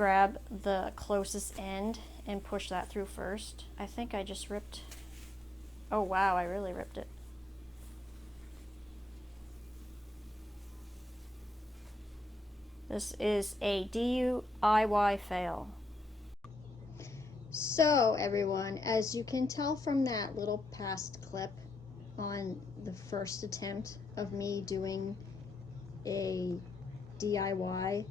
grab the closest end and push that through first. I think I just ripped, oh wow, I really ripped it. This is a DIY fail. So everyone, as you can tell from that little past clip on the first attempt of me doing a DIY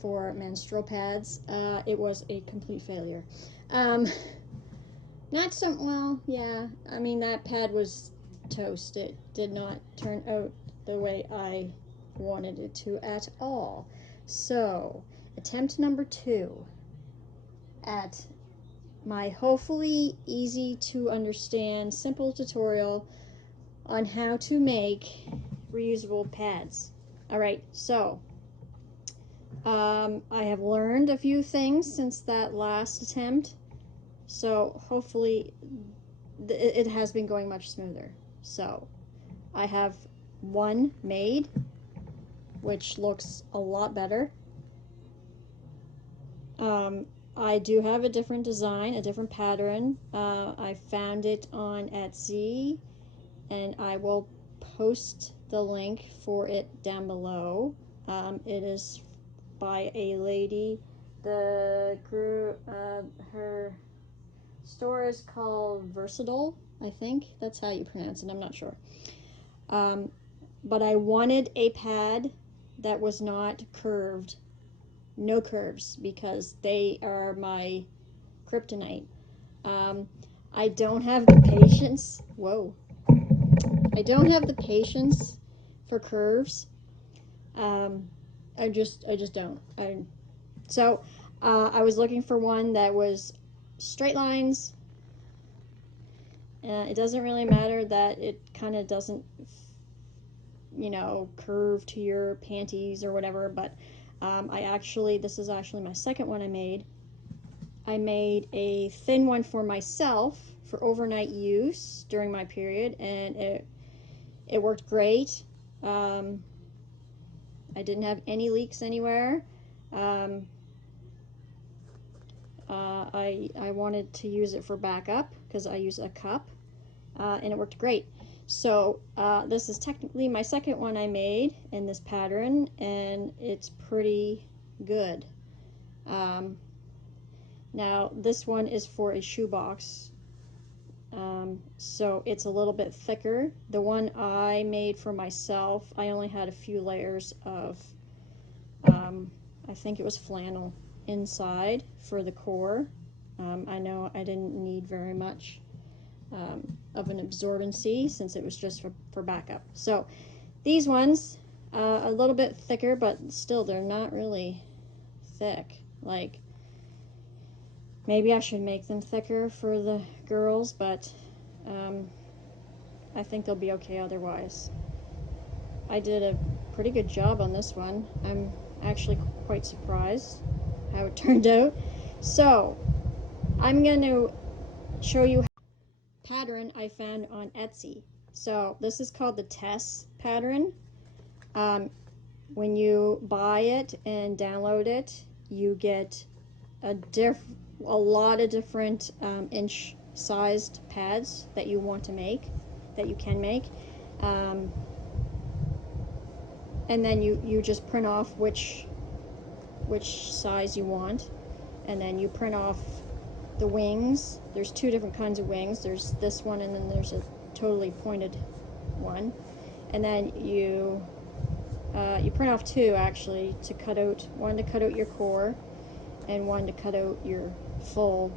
for menstrual pads, it was a complete failure. Not some, well, yeah, I mean, that pad was toast. It did not turn out the way I wanted it to at all. So, attempt number 2 at my hopefully easy to understand simple tutorial on how to make reusable pads. Alright, so I have learned a few things since that last attempt, so hopefully it has been going much smoother. So I have one made, which looks a lot better. I do have a different design, a different pattern. I found it on Etsy, and I will post the link for it down below. It is by a lady. The group, her store is called Versodile, I think that's how you pronounce it, I'm not sure. But I wanted a pad that was not curved, no curves, because they are my kryptonite. I don't have the patience, I don't have the patience for curves. I just don't. So I was looking for one that was straight lines. It doesn't really matter that it kind of doesn't, you know, curve to your panties or whatever, but this is actually my second one I made. I made a thin one for myself for overnight use during my period, and it worked great. I didn't have any leaks anywhere. I wanted to use it for backup because I use a cup, and it worked great. So this is technically my second one I made in this pattern, and it's pretty good. Now this one is for a shoebox, so it's a little bit thicker. The one I made for myself, I only had a few layers of, I think it was flannel inside for the core. I know I didn't need very much of an absorbency since it was just for backup. So these ones, a little bit thicker, but still they're not really thick. Like, maybe I should make them thicker for the girls, but I think they'll be okay otherwise. I did a pretty good job on this one. I'm actually quite surprised how it turned out. So I'm going to show you a pattern I found on Etsy. So this is called the Tessa pattern. When you buy it and download it, you get a lot of different inch sized pads that you want to make, that you can make, and then you just print off which size you want, and then you print off the wings. There's two different kinds of wings. There's this one, and then there's a totally pointed one, and then you print off two actually, to cut out one to cut out your core, and one to cut out your full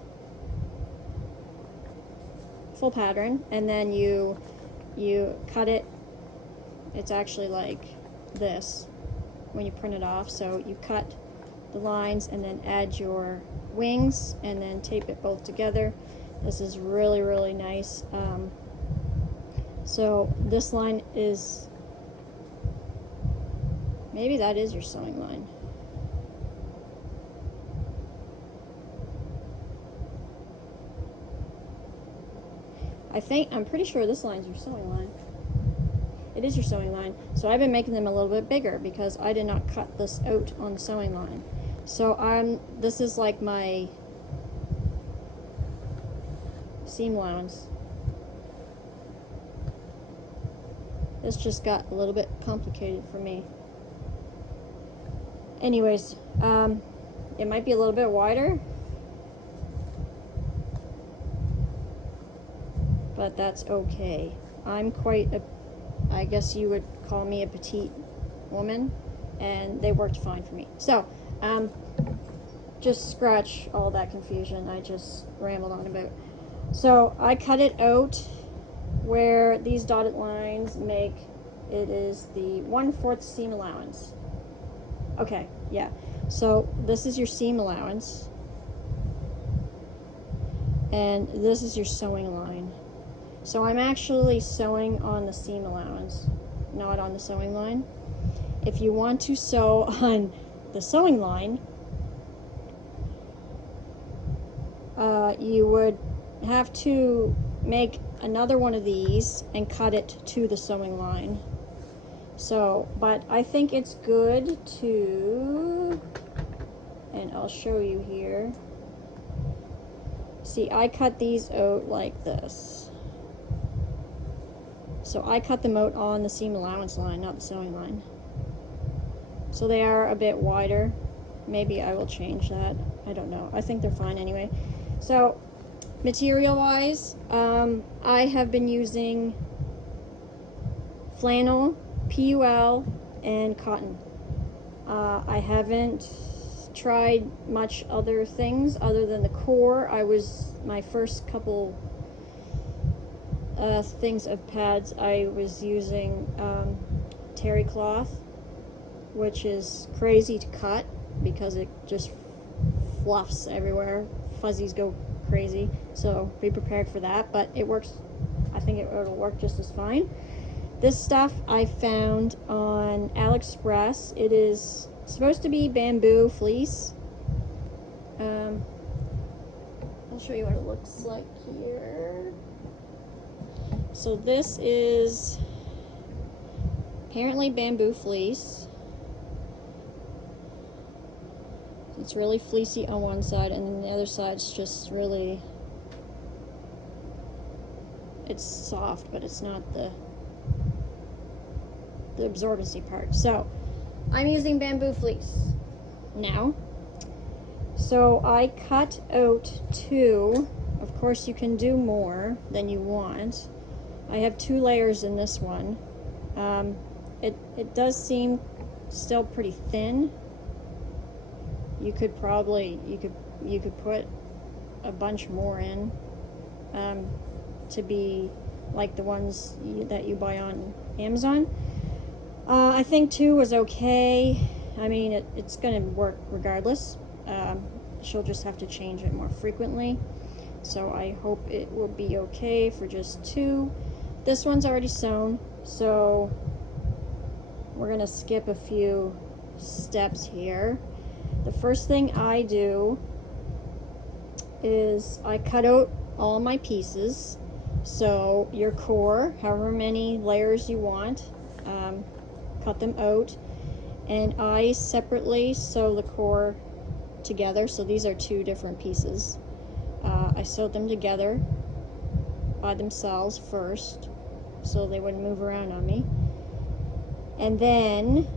pattern. And then you cut it. It's actually like this when you print it off. So you cut the lines and then add your wings and then tape it both together. This is really, really nice. So this line is, maybe that is your sewing line. I'm pretty sure this line's your sewing line. It is your sewing line. So I've been making them a little bit bigger because I did not cut this out on the sewing line. So this is like my seam allowance. This just got a little bit complicated for me. Anyways, it might be a little bit wider, but that's okay. I'm quite a, I guess you would call me a petite woman, and they worked fine for me. So, just scratch all that confusion I just rambled on about. So I cut it out where these dotted lines make it is the 1/4 seam allowance. Okay, yeah. So this is your seam allowance, and this is your sewing line. So I'm actually sewing on the seam allowance, not on the sewing line. If you want to sew on the sewing line, you would have to make another one of these and cut it to the sewing line. So, but I think it's good to, and I'll show you here. See, I cut these out like this. So I cut them out on the seam allowance line, not the sewing line. So they are a bit wider. Maybe I will change that. I don't know. I think they're fine anyway. So material wise, I have been using flannel, PUL, and cotton. I haven't tried much other things other than the core. My first couple things of pads, I was using terry cloth, which is crazy to cut because it just fluffs everywhere. Fuzzies go crazy, so be prepared for that, but it works. I think it'll work just as fine. This stuff I found on AliExpress. It is supposed to be bamboo fleece. I'll show you what it looks like here. So this is apparently bamboo fleece. It's really fleecy on one side, and then the other side's just really, it's soft, but it's not the absorbency part. So I'm using bamboo fleece now. So I cut out two. Of course you can do more than you want. I have 2 layers in this one. It does seem still pretty thin. You could probably, you could put a bunch more in to be like the ones that you buy on Amazon. I think 2 was okay. I mean, it's going to work regardless. She'll just have to change it more frequently. So I hope it will be okay for just 2. This one's already sewn, so we're going to skip a few steps here. The first thing I do is I cut out all my pieces. So your core, however many layers you want, cut them out, and I separately sew the core together. So these are 2 different pieces. I sewed them together by themselves first so they wouldn't move around on me, and then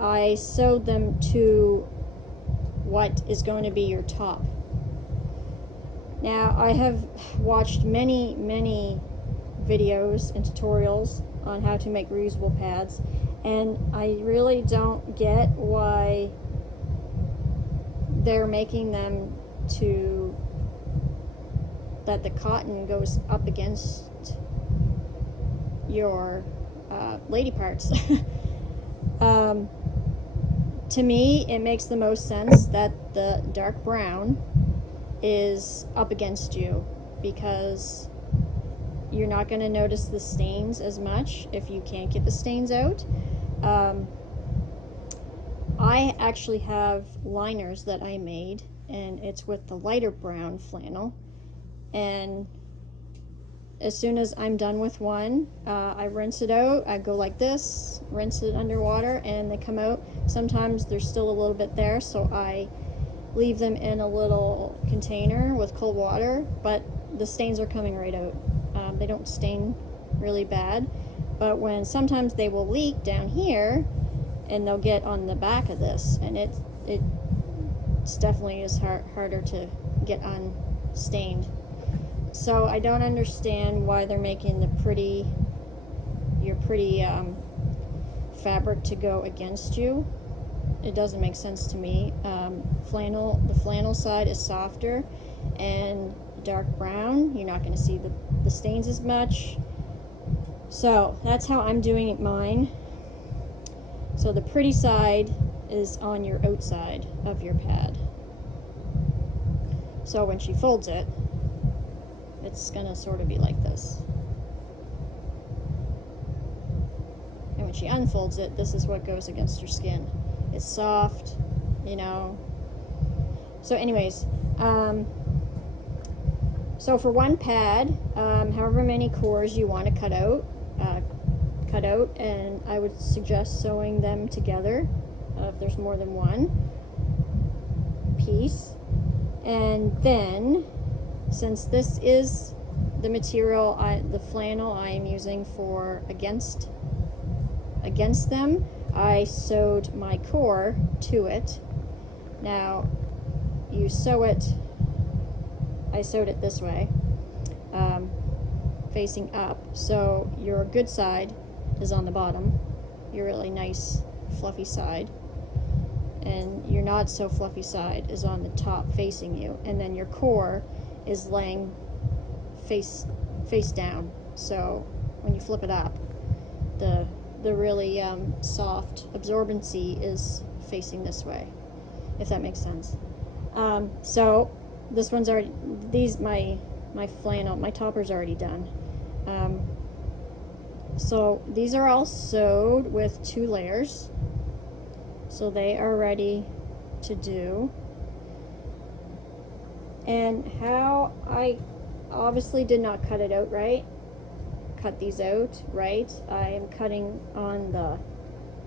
I sewed them to what is going to be your top. Now I have watched many videos and tutorials on how to make reusable pads, and I really don't get why they're making them to that the cotton goes up against your lady parts. To me, it makes the most sense that the dark brown is up against you, because you're not going to notice the stains as much if you can't get the stains out. I actually have liners that I made, and it's with the lighter brown flannel, and as soon as I'm done with one, I rinse it out. I go like this, rinse it underwater, and they come out Sometimes there's still a little bit there, so I leave them in a little container with cold water, but the stains are coming right out. They don't stain really bad, but when sometimes they will leak down here and they'll get on the back of this, and it's definitely is harder to get unstained. So I don't understand why they're making your pretty fabric to go against you. It doesn't make sense to me. The flannel side is softer and dark brown. You're not going to see the stains as much. So that's how I'm doing it mine. So the pretty side is on your outside of your pad. So when she folds it, it's going to sort of be like this. And when she unfolds it, this is what goes against your skin. It's soft, you know. So anyways, so for one pad, however many cores you want to cut out, and I would suggest sewing them together if there's more than one piece. And then, since this is the material, the flannel I am using for against them, I sewed my core to it. Now, you sew it, I sewed it this way, facing up, so your good side is on the bottom, your really nice fluffy side, and your not so fluffy side is on the top facing you, and then your core is laying face down. So when you flip it up, the really soft absorbency is facing this way, if that makes sense. So this one's already, my flannel, my topper's already done. So these are all sewed with 2 layers, so they are ready to do. And how I obviously did not cut it out right. Cut these out right. I am cutting on the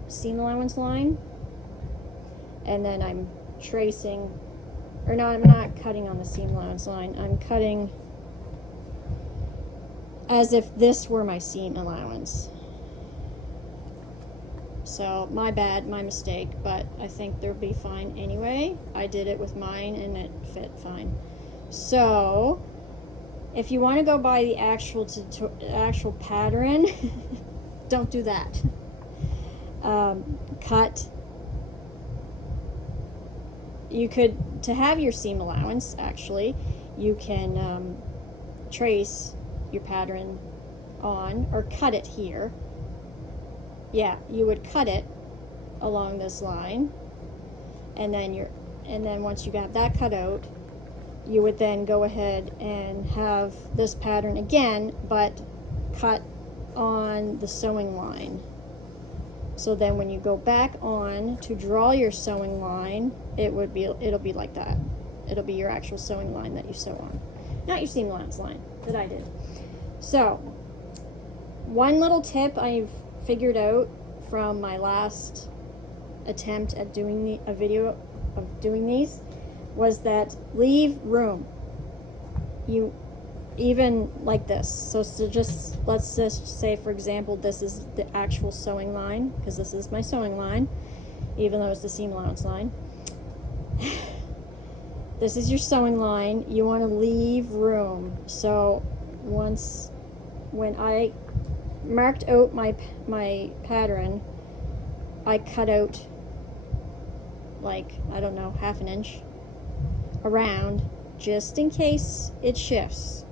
seam allowance line, and then I'm tracing, or no, I'm not cutting on the seam allowance line. I'm cutting as if this were my seam allowance. So my bad, my mistake, but I think they'll be fine anyway. I did it with mine and it fit fine. So if you want to go by the actual pattern, don't do that. Cut. You could, to have your seam allowance, actually, you can trace your pattern on, or cut it here. Yeah, you would cut it along this line, and then once you got that cut out, you would then go ahead and have this pattern again, but cut on the sewing line. So then when you go back on to draw your sewing line, it'll be like that. It'll be your actual sewing line that you sew on, not your seam allowance line that I did. So one little tip I've figured out from my last attempt at doing a video of doing these was that leave room. You even like this. So just let's just say, for example, this is the actual sewing line, because this is my sewing line, even though it's the seam allowance line. This is your sewing line. You want to leave room. So when I marked out my pattern, I cut out, like, I don't know, ½ an inch around, just in case it shifts.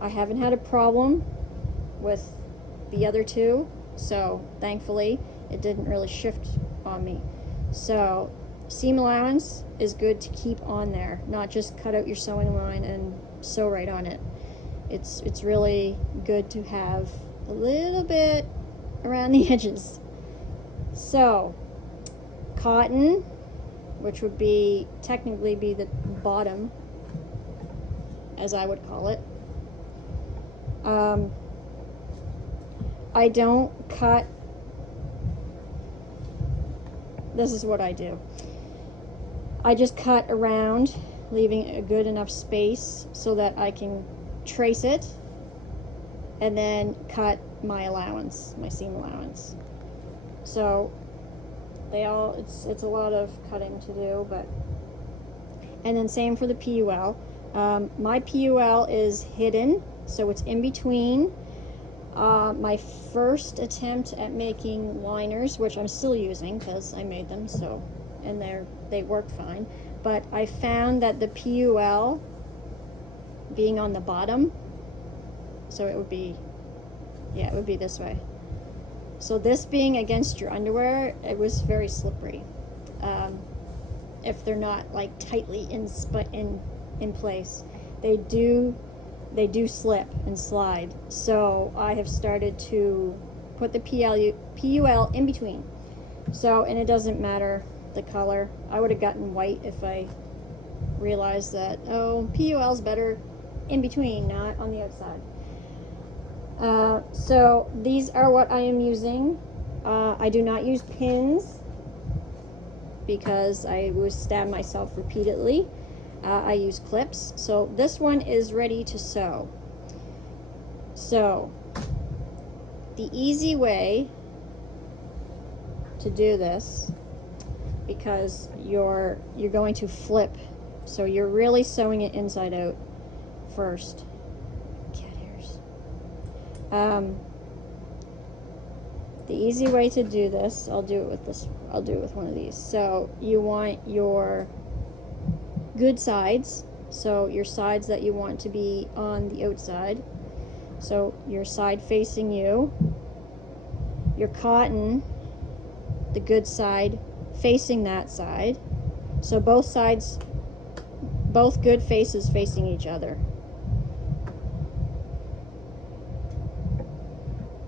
I haven't had a problem with the other 2, so thankfully it didn't really shift on me. So seam allowance is good to keep on there, not just cut out your sewing line and sew right on it. It's really good to have a little bit around the edges. So cotton, which would technically be the bottom, as I would call it. I don't cut this is what I do. I just cut around, leaving a good enough space so that I can trace it, and then cut my allowance, my seam allowance. So it's a lot of cutting to do, but, and then same for the PUL. My PUL is hidden, so it's in between. My first attempt at making liners, which I'm still using because I made them, so, and they work fine, but I found that the PUL being on the bottom, so it would be, yeah, it would be this way. So this being against your underwear, it was very slippery. If they're not like tightly in place, they do slip and slide. So I have started to put the PUL in between. So, and it doesn't matter the color. I would have gotten white if I realized that, oh, PUL's better in between, not on the outside. So these are what I am using. I do not use pins because I would stab myself repeatedly. I use clips. So this one is ready to sew. So the easy way to do this, because you're going to flip, so you're really sewing it inside out first. Cat hairs. The easy way to do this, I'll do it with one of these. So you want your good sides, so your sides that you want to be on the outside, so your side facing you, your cotton, the good side facing that side, so both sides, both good faces facing each other.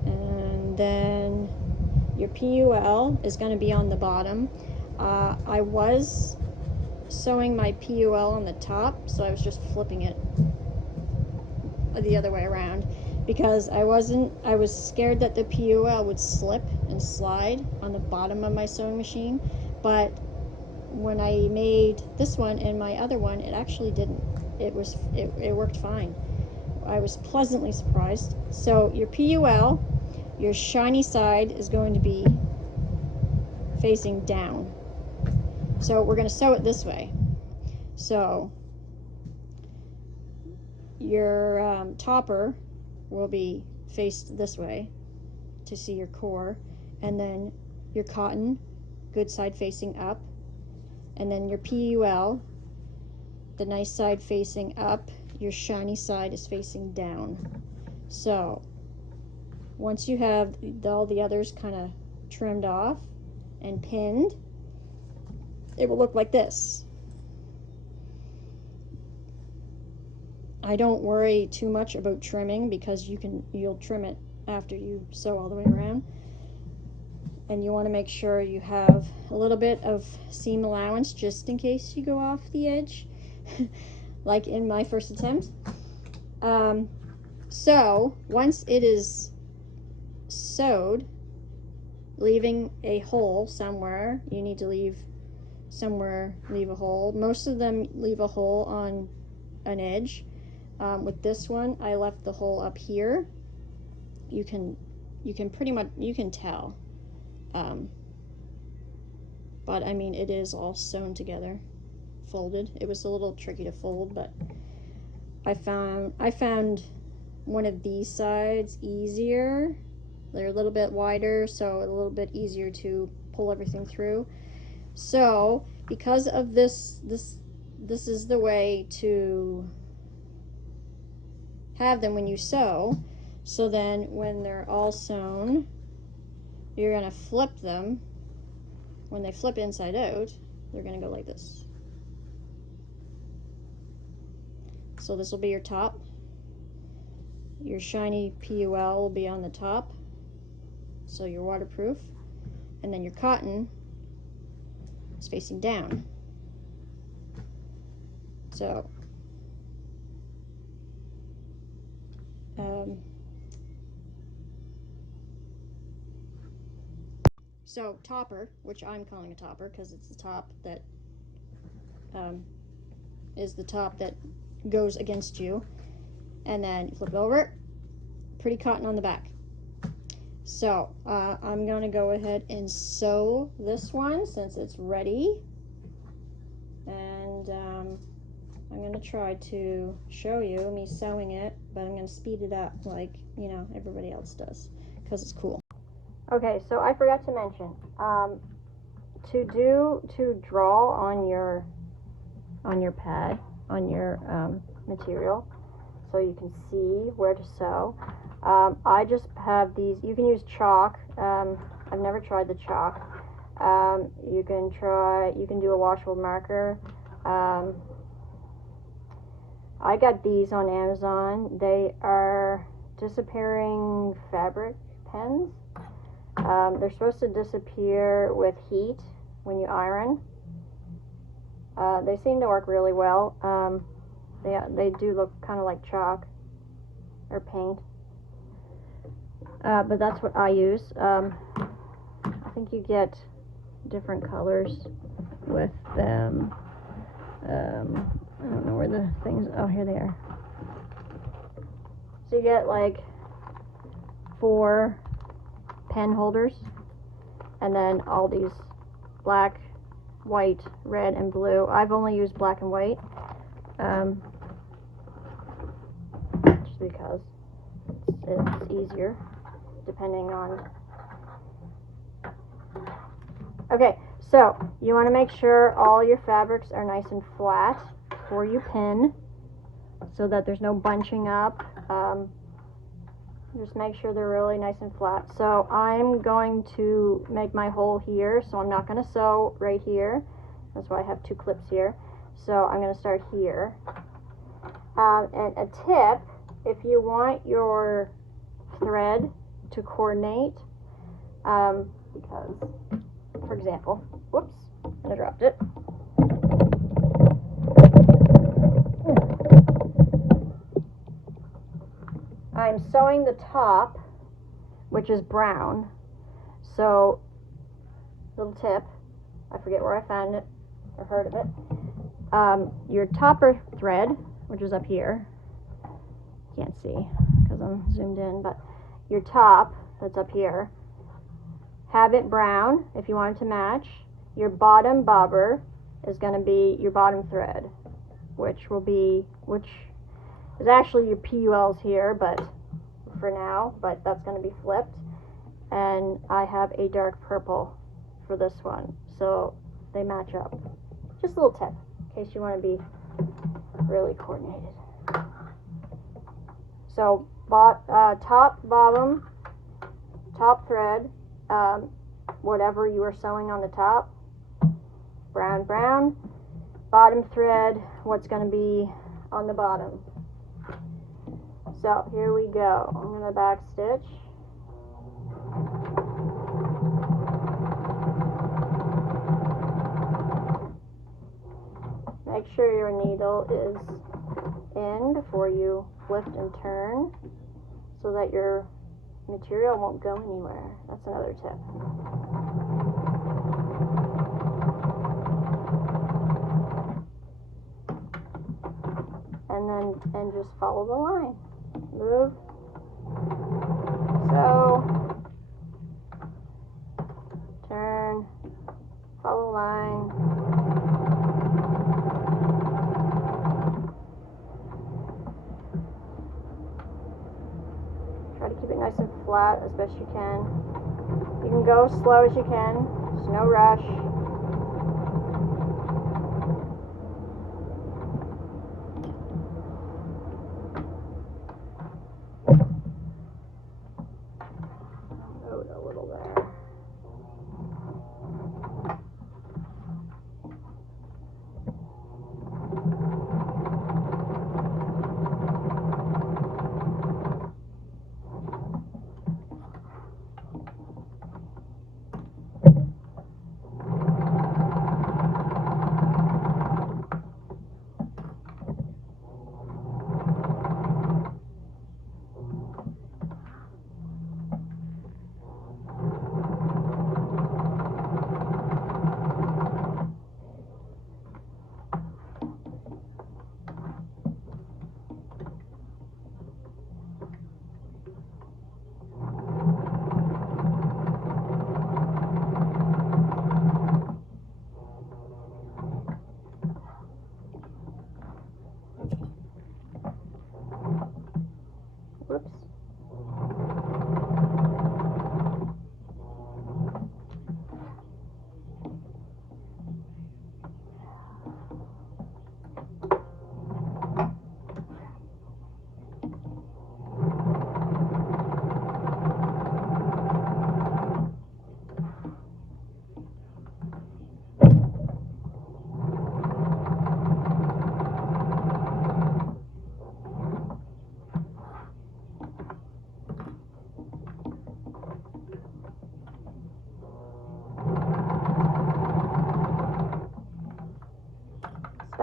And then your PUL is going to be on the bottom. I was sewing my PUL on the top, so I was just flipping it the other way around because I was scared that the PUL would slip and slide on the bottom of my sewing machine, but when I made this one and my other one, it actually didn't. It worked fine. I was pleasantly surprised. So your PUL, your shiny side is going to be facing down. So we're going to sew it this way. So your topper will be faced this way to see your core, and then your cotton, good side facing up, and then your PUL, the nice side facing up, your shiny side is facing down. So once you have all the others kind of trimmed off and pinned, it will look like this. I don't worry too much about trimming because you'll trim it after you sew all the way around. And you want to make sure you have a little bit of seam allowance just in case you go off the edge, like in my first attempt. So once it is sewed, leaving a hole somewhere, you need to leave a hole. Most of them leave a hole on an edge. With this one, I left the hole up here. You can pretty much, you can tell. But I mean, it is all sewn together, folded. It was a little tricky to fold, but I found one of these sides easier. They're a little bit wider, so a little bit easier to pull everything through. So because of this is the way to have them when you sew. So then when they're all sewn, you're going to flip them. When they flip inside out, they're going to go like this. So this will be your top. Your shiny PUL will be on the top, so you're waterproof. And then your cotton is facing down. So So topper, which I'm calling a topper because it's the top that is the top that goes against you, and then you flip it over, pretty cotton on the back. So I'm going to go ahead and sew this one since it's ready, and I'm going to try to show you me sewing it, but I'm going to speed it up like, you know, everybody else does because it's cool. Okay, so I forgot to mention, to draw on your pad, on your material, so you can see where to sew. I just have these. You can use chalk. I've never tried the chalk. You can do a washable marker. I got these on Amazon. They are disappearing fabric pens. They're supposed to disappear with heat when you iron. They seem to work really well. They do look kind of like chalk or paint. But that's what I use. I think you get different colors with them. I don't know where the things, oh, here they are. So you get like 4 pen holders, and then all these black, white, red, and blue. I've only used black and white, just because it's easier, depending on. Okay, so you want to make sure all your fabrics are nice and flat before you pin, so that there's no bunching up. Just make sure they're really nice and flat. So I'm going to make my hole here, so I'm not going to sew right here. That's why I have 2 clips here. So I'm going to start here. And a tip, if you want your thread to coordinate, because, for example, whoops, I dropped it. I'm sewing the top, which is brown. So, little tip, I forget where I found it or heard of it. Your topper thread, which is up here, can't see because I'm zoomed in, but your top that's up here, have it brown if you want it to match. Your bottom bobber is going to be your bottom thread, which is actually your PULs here, but for now, but that's going to be flipped. And I have a dark purple for this one, so they match up. Just a little tip in case you want to be really coordinated. So top, bottom, top thread, whatever you are sewing on the top, brown, brown. Bottom thread, what's going to be on the bottom. So here we go. I'm going to back stitch. Make sure your needle is in before you lift and turn, so that your material won't go anywhere. That's another tip. And just follow the line. Move. So, turn, follow line. Try to keep it nice and flat as best you can. You can go slow as you can. There's no rush. A little there.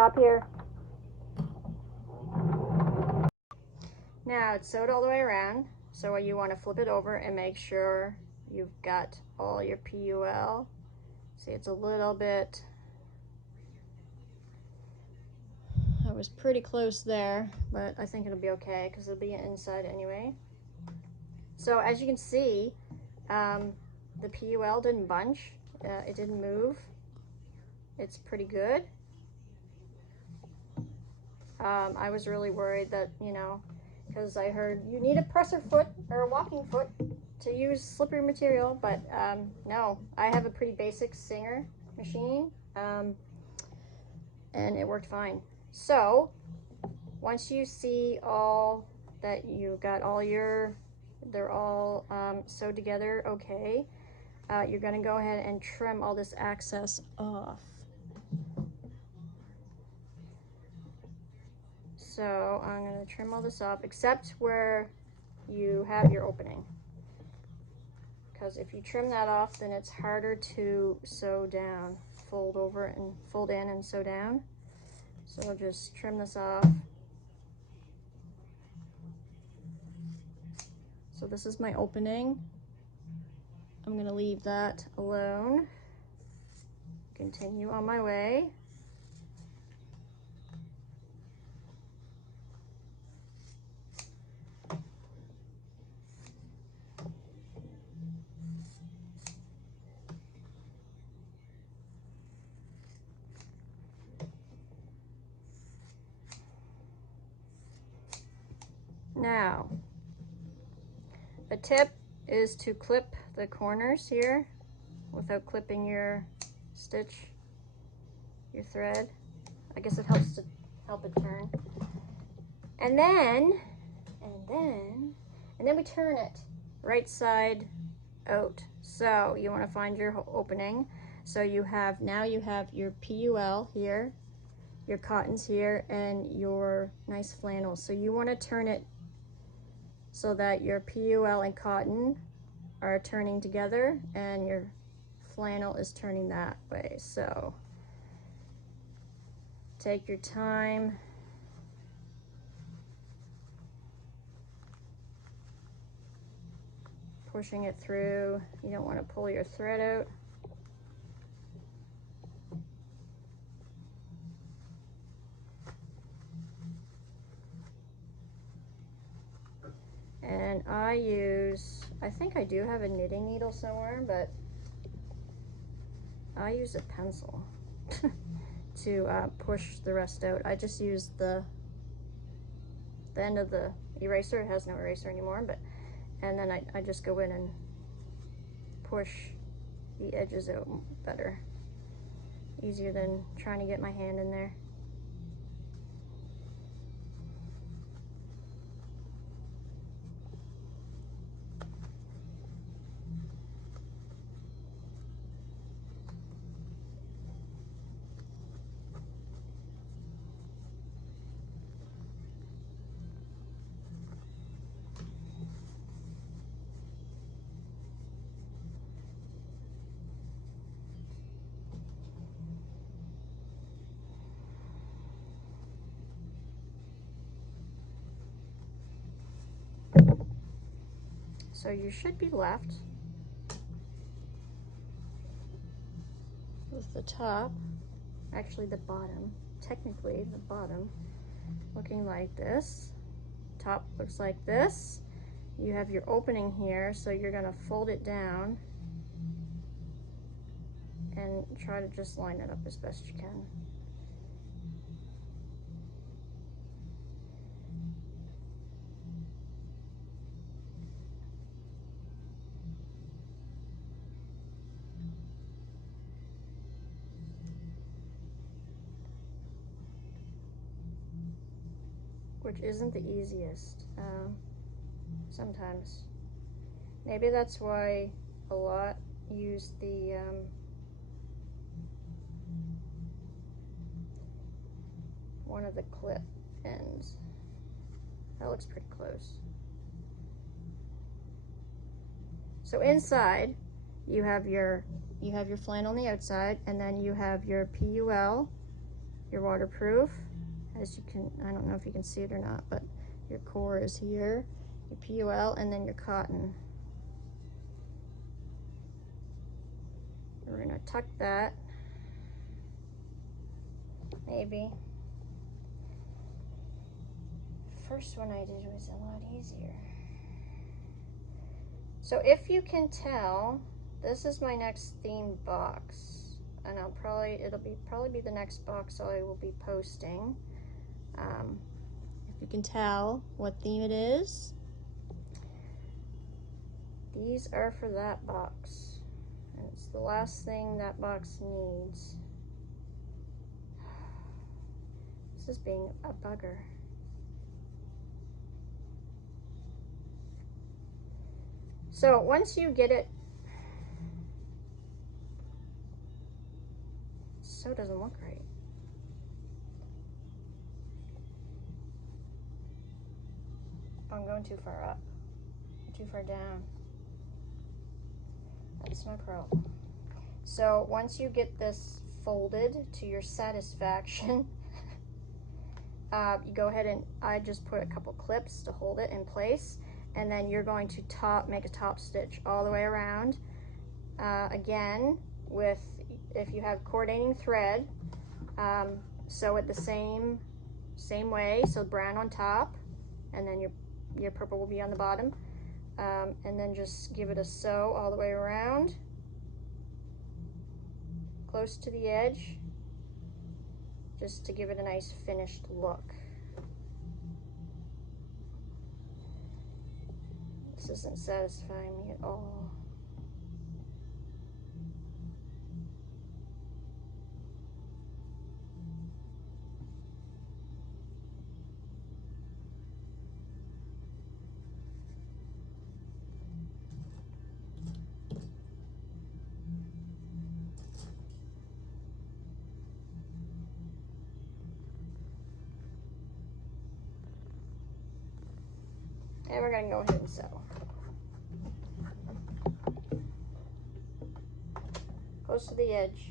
Stop here. Now it's sewed all the way around, so you want to flip it over and make sure you've got all your PUL. See, it's a little bit, I was pretty close there, but I think it'll be okay because it'll be inside anyway. So as you can see, the PUL didn't bunch, it didn't move. It's pretty good. I was really worried that, you know, because I heard you need a presser foot or a walking foot to use slippery material, but no, I have a pretty basic Singer machine, and it worked fine. So once you see all that you got all your, they're all sewed together okay, you're gonna go ahead and trim all this excess off. So I'm going to trim all this off except where you have your opening, because if you trim that off then it's harder to sew down, fold over and fold in and sew down. So I'll just trim this off. So this is my opening. I'm going to leave that alone, continue on my way. Now, the tip is to clip the corners here without clipping your stitch, your thread. I guess it helps to help it turn. And then we turn it right side out. So you want to find your opening. So you have, now you have your PUL here, your cottons here, and your nice flannel. So you want to turn it so that your PUL and cotton are turning together and your flannel is turning that way. So take your time. Pushing it through. You don't want to pull your thread out. And I use, I think I do have a knitting needle somewhere, but I use a pencil to push the rest out. I just use the end of the eraser. It has no eraser anymore, but, and then I just go in and push the edges out better. Easier than trying to get my hand in there. So you should be left with the top, actually the bottom, technically the bottom, looking like this. Top looks like this. You have your opening here, so you're going to fold it down and try to just line it up as best you can. Which isn't the easiest sometimes. Maybe that's why a lot use the one of the clip ends. That looks pretty close. So inside you have your flannel on the outside, and then you have your PUL You're waterproof, as you can, I don't know if you can see it or not, but your core is here, your PUL, and then your cotton. We're gonna tuck that, maybe. First one I did was a lot easier. So if you can tell, this is my next theme box, and it'll probably be the next box I will be posting. If you can tell what theme it is, these are for that box, and it's the last thing that box needs. This is being a bugger. So once you get it, so doesn't look right. I'm going too far up, too far down. That's my problem. So once you get this folded to your satisfaction, you go ahead and I just put a couple clips to hold it in place, and then you're going to make a top stitch all the way around. Again, if you have coordinating thread, sew it the same way. So brown on top, and then your purple will be on the bottom, and then just give it a sew all the way around, close to the edge, just to give it a nice finished look. This isn't satisfying me at all. And we're going to go ahead and sew. Close to the edge.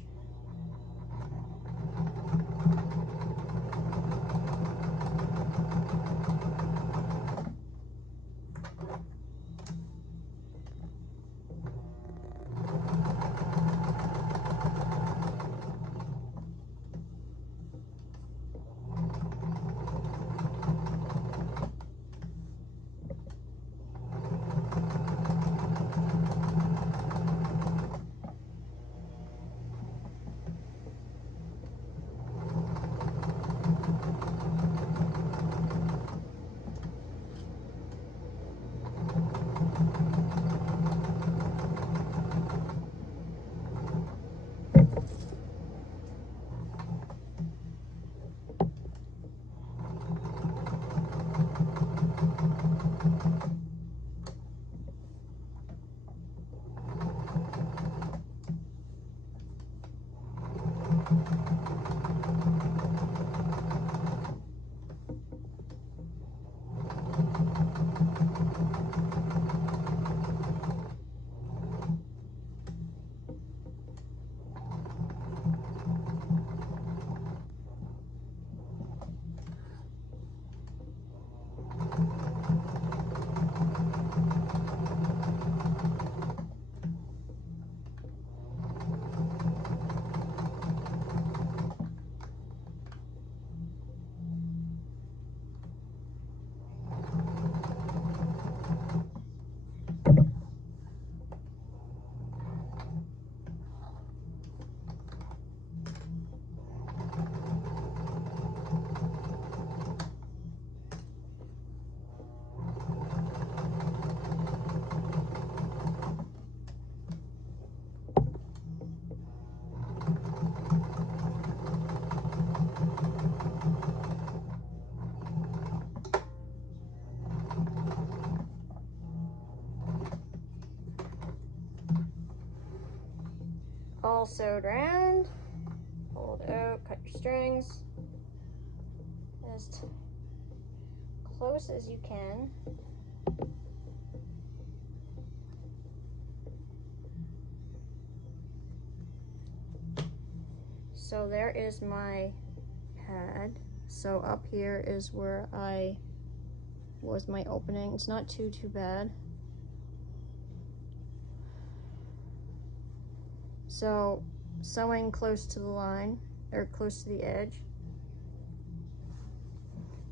All sewed around, hold out, cut your strings as close as you can. So there is my pad. So up here is where was my opening. It's not too bad. So sewing close to the line, or close to the edge.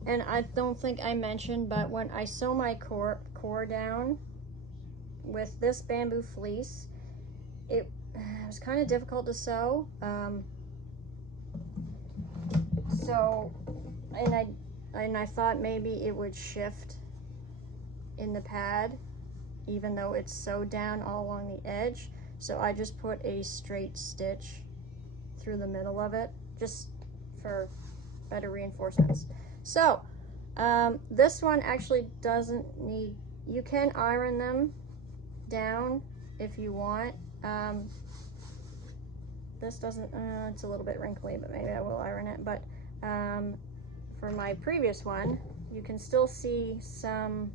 And I don't think I mentioned, but when I sew my core down with this bamboo fleece, it was kind of difficult to sew. And I thought maybe it would shift in the pad, even though it's sewed down all along the edge. So I just put a straight stitch through the middle of it, just for better reinforcements. So this one actually doesn't need, you can iron them down if you want. This doesn't, it's a little bit wrinkly, but maybe I will iron it. But for my previous one, you can still see some,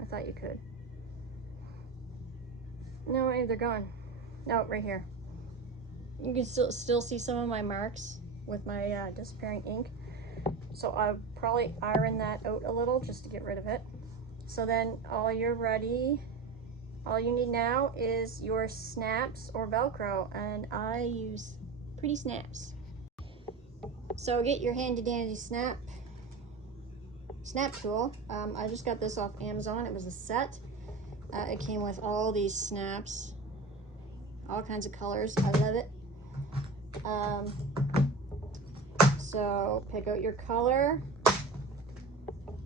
I thought you could. No, wait, they're gone. No, right here. You can still see some of my marks with my disappearing ink. So I'll probably iron that out a little just to get rid of it. So then all you're ready, all you need now is your snaps or Velcro, and I use Pretty Snaps. So get your handy dandy snap tool. I just got this off Amazon. It was a set. It came with all these snaps, all kinds of colors. I love it. So pick out your color.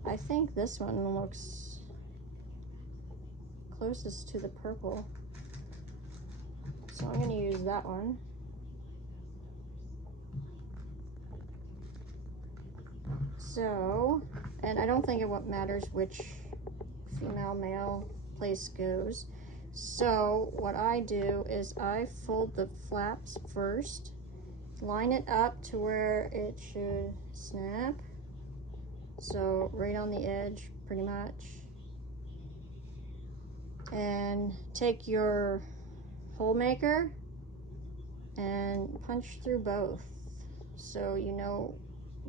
I think this one looks closest to the purple, so I'm going to use that one. So, and I don't think it matters which female male place goes. So what I do is I fold the flaps first, line it up to where it should snap, so right on the edge pretty much, and take your hole maker and punch through both so you know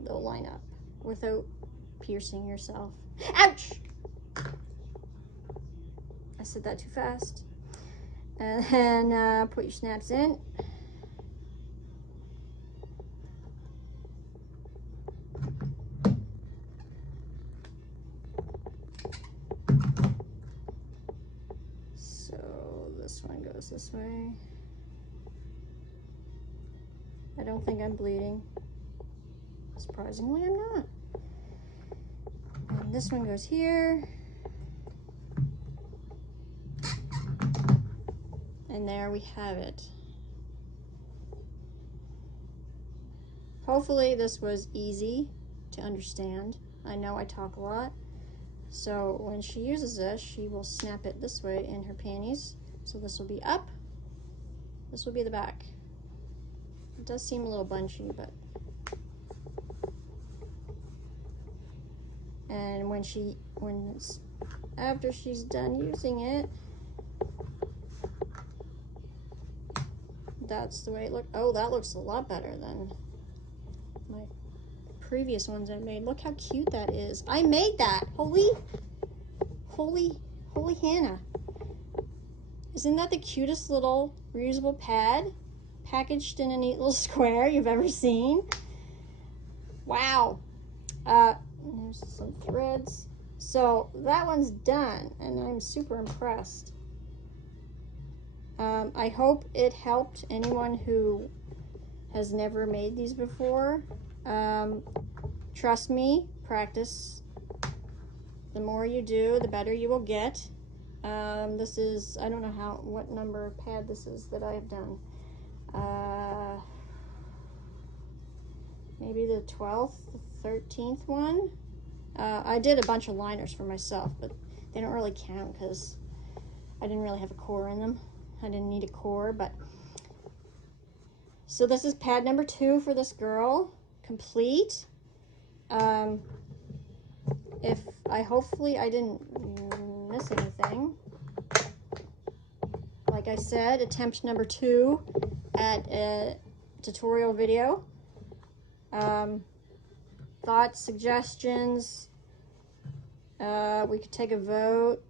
they'll line up without piercing yourself. Ouch! I said that too fast. And then put your snaps in. So this one goes this way. I don't think I'm bleeding. Surprisingly, I'm not. And this one goes here. And there we have it. Hopefully this was easy to understand. I know I talk a lot. So when she uses this, she will snap it this way in her panties. So this will be up, this will be the back. It does seem a little bunchy, but. And after she's done using it, that's the way it looks. Oh, that looks a lot better than my previous ones I made. Look how cute that is. I made that. Holy Hannah. Isn't that the cutest little reusable pad packaged in a neat little square you've ever seen? Wow. There's some threads. So that one's done, and I'm super impressed. I hope it helped anyone who has never made these before. Trust me, practice. The more you do, the better you will get. This is, I don't know what number pad this is that I have done. Maybe the 12th, the 13th one. I did a bunch of liners for myself, but they don't really count because I didn't really have a core in them. I didn't need a core, but. So this is pad number 2 for this girl, complete. Hopefully I didn't miss anything. Like I said, attempt number 2 at tutorial video. Thoughts, suggestions, we could take a vote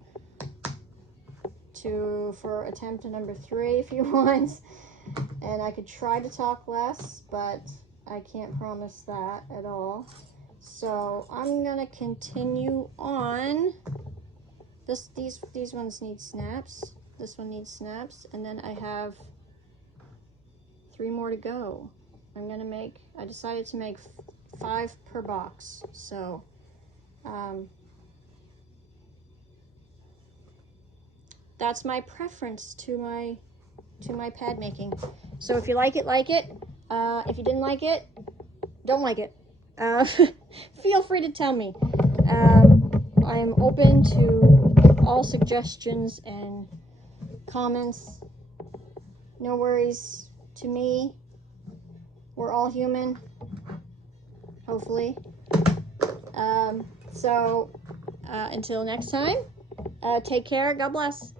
for attempt number 3 if you want, and I could try to talk less, but I can't promise that at all. So I'm gonna continue on. These ones need snaps. This one needs snaps, and then I have 3 more to go. I decided to make 5 per box. So that's my preference to my pad making. So if you like it, like it. If you didn't like it, don't like it. Feel free to tell me. I am open to all suggestions and comments. No worries to me. We're all human, hopefully. So until next time, take care. God bless.